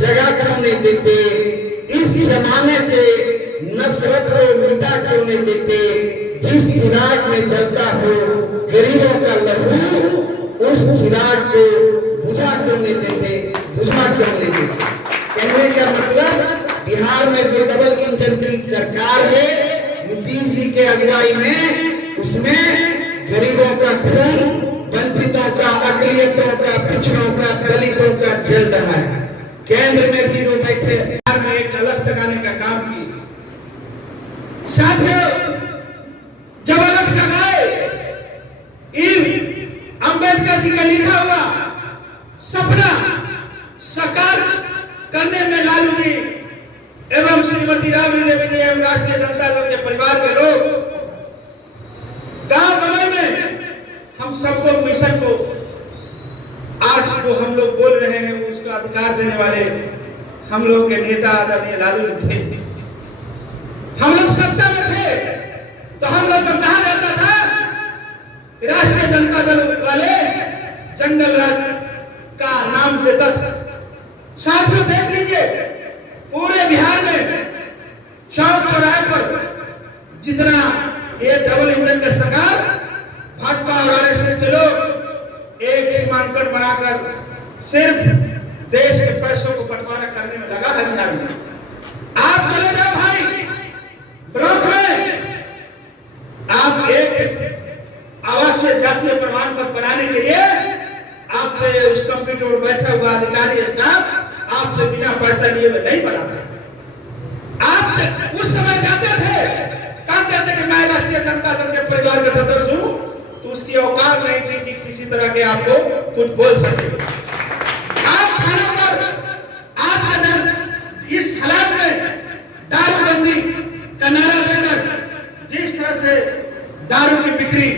जगह क्यों नहीं देते? इस जमाने से नफरत को मिटा क्यों नहीं देते? जिस चिराग में जलता हो गरीबों का लहू, उस चिराग को बुझा क्यों नहीं देते? बुझा क्यों नहीं देते? कहने का मतलब बिहार में जो डबल इंजन की सरकार है नीतीश जी के अगुवाई में, उसमें गरीबों का खून, वंचितों का, अकलियतों का, पिछड़ों का, दलितों का जल रहा है। केंद्र में भी जो बैठे बिहार में एक अलग जगाने का काम किए। साथियों, जब अलग जगाए, अम्बेडकर जी का लिखा हुआ सपना साकार करने में लालू जी एवं श्रीमती राबड़ी देवी जी एवं राष्ट्रीय जनता दल के परिवार के लोग गांव बगल में हम सबको मिशन को आज जो हम लोग बोल रहे हैं उसका अधिकार देने वाले हम लोग के नेता आदरणीय लालू जी थे। हम लोग सत्ता में थे तो हम लोग को कहा जाता था राष्ट्रीय जनता दल वाले जंगल राज का नाम देता था। साथियों, देख लीजिए पूरे बिहार में चौक चौराहे पर जितना ये डबल इंजन का सरकार, भाजपा और आरएसएस के लोग एक सीमांकन बनाकर सिर्फ देश के पैसों को बंटवारा करने में लगा है। बिहार में आप चले जाओ भाई ब्लॉक में, आप एक आवासीय जातीय प्रमाण पत्र बनाने के लिए आपसे उस कंप्यूटर पर बैठा हुआ अधिकारी स्टाफ आपसे बिना पैसा लिए हुए नहीं बनाते। आप उस समय जाते थे, कहते थे कि मैं राष्ट्रीय जनता दल के परिवार के सदस्य हूं, तो उसकी औकात नहीं थी कि किसी तरह के आपको कुछ बोल सके। आप थाना पर आप इस हालात में दारूबंदी का नारा देकर जिस तरह से दारू की बिक्री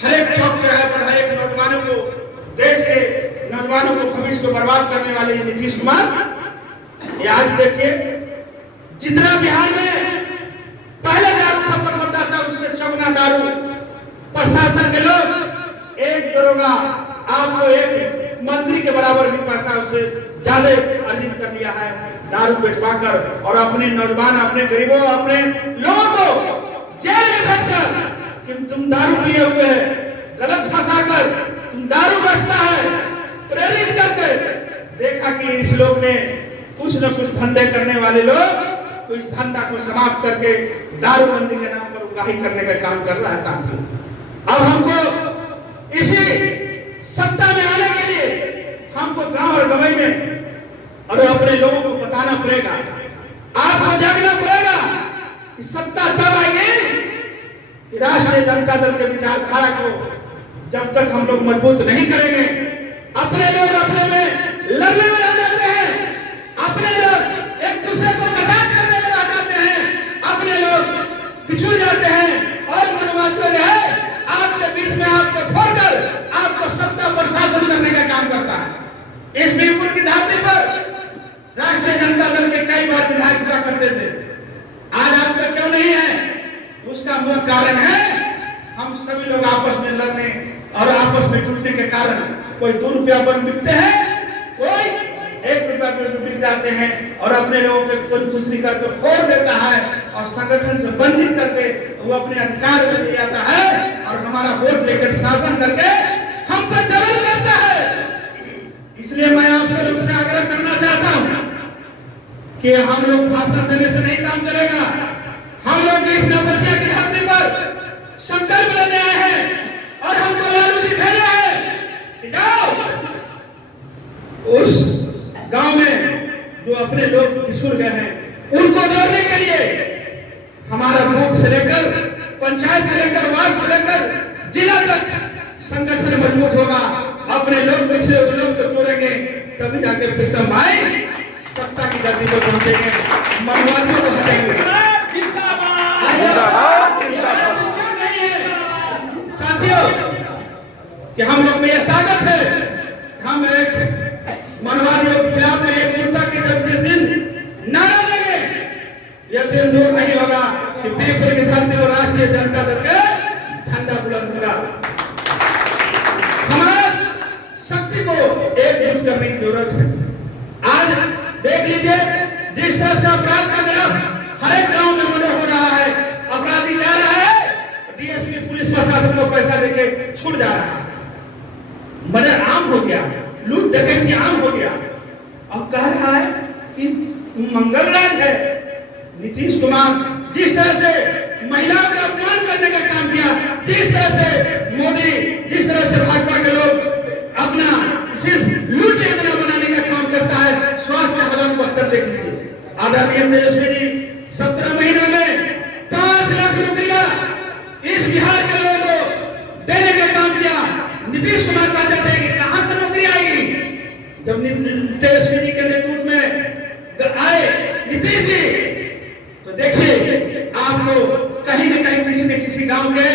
हर एक चौक चौराहे पर, हर एक नौजवानों को, देश के नौजवानों को, भविष्य को बर्बाद करने वाले नीतीश कुमार, ये आज देखिए जितना बिहार में पहले दारू खपत होता था उससे चौगुना दारू प्रशासन के लोग, एक दरोगा आपको एक मंत्री के बराबर भी पैसा उससे ज्यादा अर्जित कर लिया है दारू बेचवाकर, और अपने नौजवान, अपने गरीबों, अपने लोगों को जेल में भेजकर कि तुम दारू पिए हुए हैं, गलत फंसाकर तुम दारू बेचता है, प्रेरित करके देखा कि इस लोग ने कुछ न कुछ धंधे करने वाले लोग तो इस धंधा को समाप्त करके दारूबंदी के नाम पर उगाही करने का काम कर रहा है। साथियों, अब हमको इसी सत्ता में आने के लिए हमको गांव और गवई में और अपने लोगों को बताना पड़ेगा, आपको जागना पड़ेगा कि सत्ता तब आएगी कि राष्ट्रीय जनता दल के विचारधारा को जब तक हम लोग मजबूत नहीं करेंगे, अपने लोग अपने में लड़ने में आ जाते हैं, अपने लोग एक दूसरे को कटाक्ष करने में आ जाते हैं, अपने लोग पिछड़ जाते हैं, और मनोवाद जो है आपके बीच में आपको छोड़कर आपको सत्ता प्रशासन करने का काम करता है। इस बीरपुर की धरती पर राष्ट्रीय जनता दल के कई बार विधायक हुआ करते थे, आज आपका क्यों नहीं है? उसका मुख्य कारण है हम सभी लोग आपस में लड़ने और आपस में टूटने के कारण कोई 2 रुपया पर बिकते हैं, कोई 1 रुपया पर बिक जाते हैं, और अपने लोगों के कंफ्यूजन करके फोड़ देता है और संगठन से वंचित करके वो अपने अधिकार में ले जाता है और हमारा वोट लेकर शासन करके हम पर दबाव करता है। इसलिए मैं आपसे लोग से आग्रह करना चाहता हूं कि हम लोग भाषण देने से नहीं काम चलेगा। हम लोग इस नवबर्षीय की धरती पर संकल्प लेने आए हैं और हमको लालू जी भेजे हैं कि जाओ उस गांव में जो अपने लोग पिछड़ गए हैं उनको जोड़ने के लिए हमारा बूथ से लेकर पंचायत से लेकर वार्ड से लेकर जिला तक संगठन मजबूत होगा। अपने लोग पिछले लोग को जोड़ेंगे तभी जाके प्रीतम भाई सत्ता की धरती पर पहुंचेंगे, मनवादियों को हटाएंगे। साथियों, कि हम लोग में यह ताकत है, हम एक मनवादियों के खिलाफ में एक युद्ध के जब जिस दिन नारा देंगे, यह दिन दूर नहीं होगा कि बीरपुर की धरती पर राष्ट्रीय जनता दल का झंडा बुलंद होगा। हमारा शक्ति को एक युद्ध करने की जरूरत है। आज देख लीजिए जिस तरह से अपराध का ग्राफ हर एक गांव में मर्डर हो रहा है, अपराधी जा रहा है, डीएसपी पुलिस प्रशासन को पैसा देके छूट जा रहा है, मर्डर आम हो गया, लूट डकैती आम हो गया। अब कह रहा है कि मंगल राज है। नीतीश कुमार जिस तरह से महिलाओं का अपमान करने का काम किया, जिस तरह से मोदी, जिस तरह से भाजपा के लोग अपना सिर्फ लूट योजना बनाने का काम करता है, स्वास्थ्य हालात को अक्सर देख लीजिए। आदरणीय तेजस्वी जी 17 महीनों में 5 लाख नौकरियां इस बिहार के लोगों को देने का काम किया। नीतीश कुमार कहते थे कि कहां से नौकरी आएगी। जब तेजस्वी जी के नेतृत्व में आए नीतीश जी, तो देखिए आपको कहीं न कहीं किसी न किसी गांव के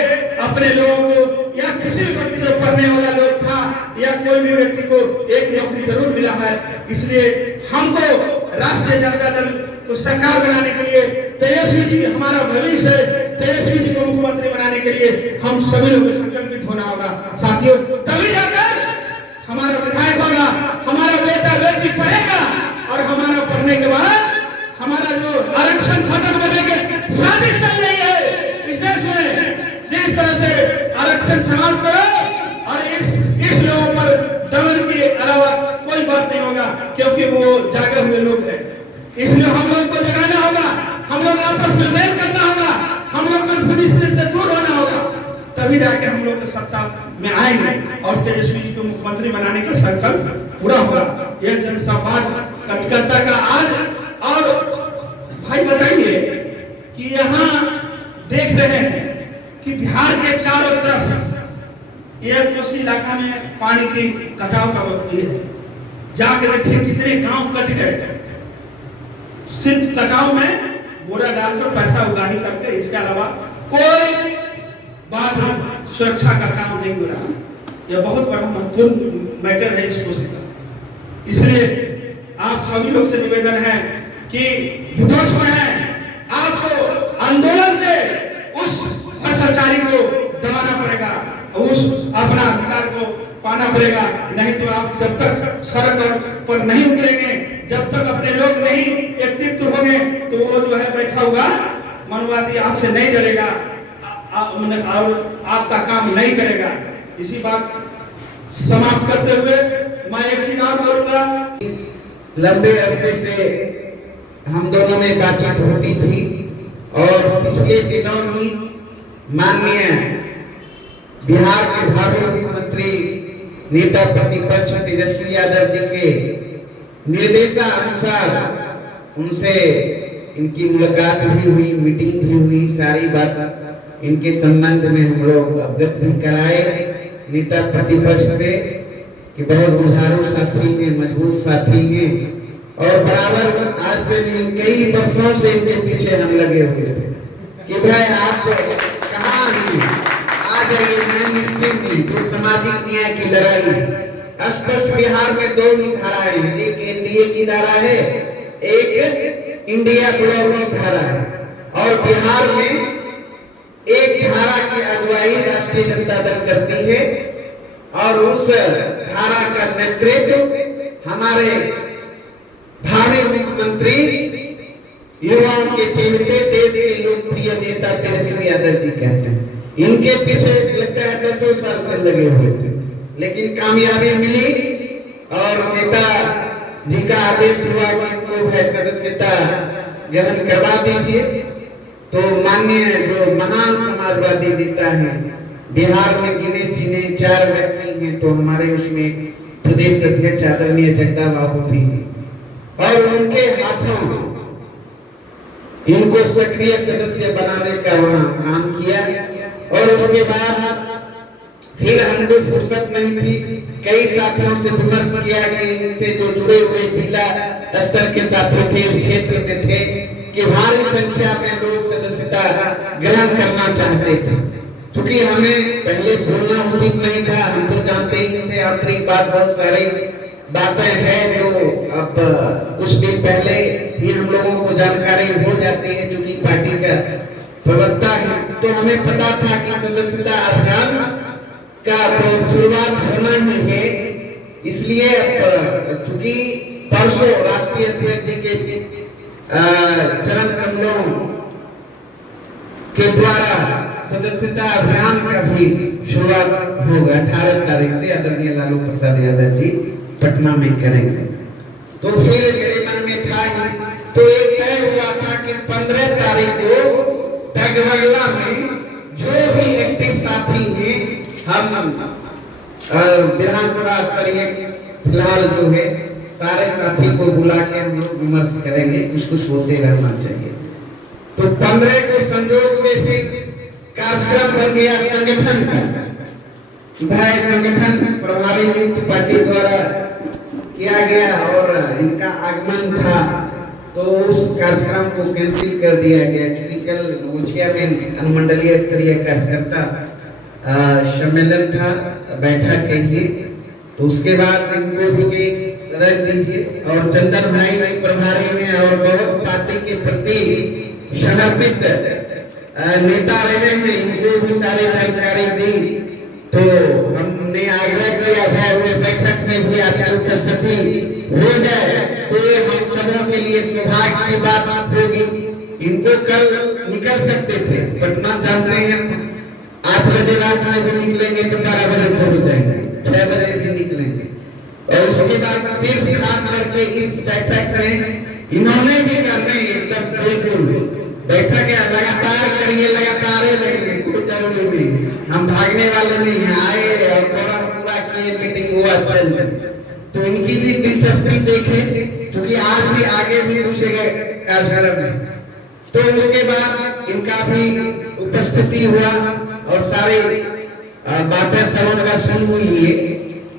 अपने लोगों को या किसी भी व्यक्ति जो पढ़ने वाला लोग था या कोई भी व्यक्ति को एक नौकरी जरूर मिला है। इसलिए हमको राष्ट्रीय जनता दल को सरकार बनाने के लिए तेजस्वी जी हमारा भविष्य है, तेजस्वी जी को मुख्यमंत्री बनाने के लिए हम सभी लोगों को संकल्पित होना होगा। साथियों, तभी जाकर हमारा विधायक होगा, हमारा बेटा बेटी पढ़ेगा और हमारा पढ़ने के बाद हमारा जो आरक्षण खत्म करने की साजिश चल रही है इस देश में, जिस तरह से आरक्षण समाप्त करो और इस लोगों पर दमन के अलावा कोई बात नहीं होगा, क्योंकि वो जागे हुए लोग हैं। इसलिए हम लोग को जगाना होगा, हम लोग आपस में मेल करना होगा, हम लोग कन्फ्यूजन से दूर होना होगा, तभी जाके हम लोग सत्ता में आएंगे और तेजस्वी जी को मुख्यमंत्री बनाने का संकल्प पूरा होगा। यह जनसंवाद कार्यकर्ता का आज। और भाई बताइए कि यहाँ देख रहे हैं कि बिहार के चारों तरफ यह कोसी इलाका में पानी की कटाव का वक्त है। जाके देखिए कितने गांव कट गए, सिर्फ कटाव में बोरा डालकर पैसा उगाही करके, इसके अलावा कोई बात नहीं, सुरक्षा का काम नहीं हो रहा। यह बहुत बड़ा महत्वपूर्ण मैटर है इस कोसी का। इसलिए आप सभी लोग से निवेदन है कि विपक्ष में है, आपको आंदोलन से उस भ्रष्टाचारी को दबाना पड़ेगा, उस अपना अधिकार को पाना पड़ेगा। नहीं तो आप जब तक सड़क पर नहीं उतरेंगे, जब तक अपने लोग नहीं एकत्रित होंगे, तो वो जो है बैठा हुआ मनवादी आपसे नहीं डरेगा और आपका काम नहीं करेगा। इसी बात समाप्त करते हुए मैं एक चीज और बोलूंगा। लंबे अरसे से हम दोनों में बातचीत होती थी और पिछले दिनों में माननीय बिहार के भावी मुख्यमंत्री नेता प्रतिपक्ष तेजस्वी यादव जी के निर्देशानुसार उनसे इनकी मुलाकात भी हुई, मीटिंग भी हुई, सारी बात इनके संबंध में हम लोग अवगत भी कराए नेता प्रतिपक्ष से कि बहुत जुझारू साथी हैं, मजबूत साथी हैं और बराबर आज से कई वर्षों से इनके पीछे हम लगे हुए थे कि भाई आप कहाँ हैं, आ जाइए मेन स्ट्रीम में। जो सामाजिक न्याय की लड़ाई स्पष्ट बिहार में 2 ही धाराएं हैं, एक एनडीए की धारा है, एक इंडिया ब्लॉक की धारा है और बिहार में एक धारा की अगुवाई राष्ट्रीय जनता दल करती है और उस धारा का नेतृत्व हमारे भावी मुख्यमंत्री युवाओं के चेहरे देश के लोकप्रिय नेता तेजस्वी यादव जी कहते हैं। इनके पीछे लगता है 10 साल से लगे हुए थे, लेकिन कामयाबी मिली और नेता जी का आदेश हुआ कि इनको सदस्यता ग्रहण करवा दीजिए। तो माननीय जो महान समाजवादी नेता हैं, बिहार में गिने चुने 4 व्यक्ति हैं, तो हमारे उसमें प्रदेश अध्यक्ष आदरणीय जगदा बाबू भी हैं और उनके हाथों इनको सक्रिय सदस्य बनाने का वहां काम किया और उसके बाद फिर हमको फुर्सत नहीं थी, कई साथियों से विमर्श किया कि इनसे जो जुड़े हुए जिला स्तर के साथी थे, इस क्षेत्र में थे, कि भारी संख्या में लोग सदस्यता ग्रहण करना चाहते थे। चूंकि हमें पहले बोलना उचित नहीं था, हम तो जानते ही थे आंतरिक बात, बहुत सारी बातें हैं जो अब कुछ दिन पहले ही हम लोगों को जानकारी हो जाती है, चूंकि पार्टी का प्रवक्ता है, तो हमें पता था कि सदस्यता अभियान का शुरुआत होना ही है। इसलिए चूंकि परसों राष्ट्रीय अध्यक्ष जी के चरण कमलों के द्वारा सदस्यता अभियान का भी शुरुआत होगा 18 तारीख से। आदरणीय लालू प्रसाद यादव जी पटना में करेंगे। तो फिर मेरे मन में था ही, तो एक तय हुआ था कि 15 तारीख को टगबगला में जो भी एक्टिव साथी हैं, हम विधानसभा स्तरीय फिलहाल जो है सारे साथी को बुला के हम लोग विमर्श करेंगे, कुछ कुछ होते रहना चाहिए। तो 15 को संजोग से फिर कार्यक्रम बन गया संगठन का। भाई संगठन प्रभारी नियुक्त पार्टी द्वारा किया गया और इनका आगमन था, तो उस कार्यक्रम को कैंसिल कर दिया गया क्योंकि कल गोचिया में अनुमंडलीय स्तरीय कार्यकर्ता सम्मेलन था, बैठक कहिए, तो उसके बाद इनको भी रख दीजिए। और चंदन भाई प्रभारी में और बहुत पार्टी के प्रति समर्पित नेता रहे हैं, इनको भी सारी जानकारी दी। तो हमने आग्रह किया है उस बैठक में भी आपकी उपस्थिति हो जाए, तो ये हम सबों के लिए सौभाग्य की बात होगी। इनको कल निकल सकते थे पटना, जानते हैं 8 बजे रात में भी निकलेंगे तो 12 बजे पहुंच जाएंगे, 6 बजे भी निकलेंगे। और उसके बाद फिर खास करके इस बैठक में इन्होंने भी करने एकदम बिल्कुल बैठक लगातार करिए, लगातार रहेंगे, कोई जरूरी नहीं, हम भागने वाले नहीं हैं, आए और पूरा किए, मीटिंग हुआ चल। तो इनकी भी दिलचस्पी देखें क्योंकि आज भी आगे भी पूछेगा कार्यक्रम में। तो उसके बाद इनका भी उपस्थिति हुआ और सारी बातें सबों का सुन लिए।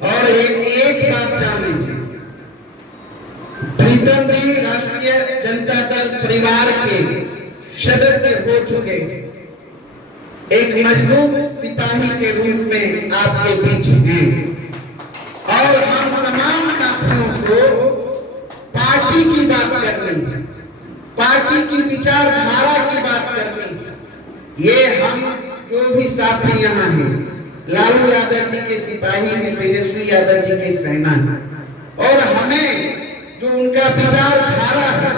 और एक बात जान लीजिए, प्रीतम जी राष्ट्रीय जनता दल परिवार के सदस्य हो चुके, एक मजबूत सिपाही के रूप में आपके बीच हैं। और हम तमाम साथियों को पार्टी की बात करनी है, पार्टी की विचारधारा की बात करनी है। ये हम जो भी साथी यहाँ हैं, लालू यादव जी के सिपाही हैं, तेजस्वी यादव जी के सेना है, और हमें जो उनका विचारधारा है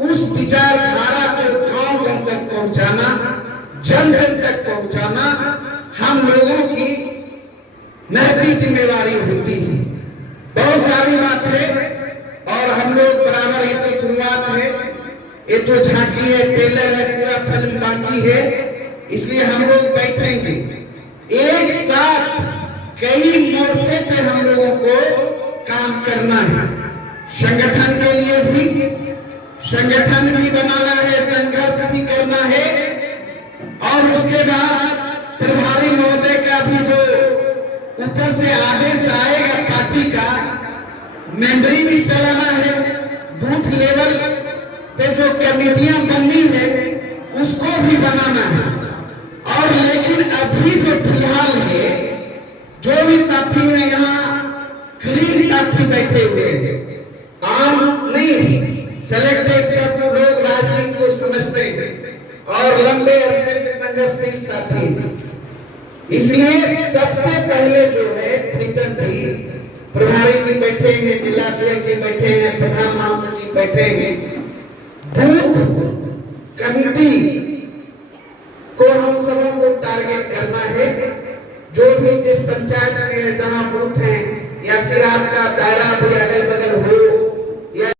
उस विचारधारा को गांव-गांव तक पहुंचाना, जन जन तक पहुंचाना हम लोगों की नैतिक जिम्मेवारी होती है। बहुत सारी बात है और हम लोग बराबर, ये तो शुरुआत है, ये तो झांकी है, टेलर है, पूरा फिल्म बाकी है। इसलिए हम लोग बैठेंगे एक साथ, कई मोर्चे पे हम लोगों को काम करना है। संगठन के लिए भी, संगठन भी बनाना है, संघर्ष भी करना है। और उसके बाद प्रभारी महोदय का भी जो ऊपर से आदेश आएगा पार्टी का, मेमोरी भी चलाना है, बूथ लेवल पे जो कमेटियां बननी है उसको भी बनाना है। और लेकिन अभी जो फिलहाल है, जो भी साथी हैं यहाँ करीब साथी बैठे हुए हैं, आम नहीं, सेलेक्टेड सब लोग राजनीति को समझते हैं और लंबे अरसे से संघर्षशील साथी हैं। इसलिए सबसे पहले जो है प्रीतम जी प्रभारी जी बैठे हैं, जिलाध्यक्ष जी बैठे हैं, प्रधान महासचिव बैठे हैं, बूथ कमेटी को हम सबों को टारगेट करना है। जो भी जिस पंचायत में जहाँ बूथ है या फिर आपका दायरा भी अगल बगल हो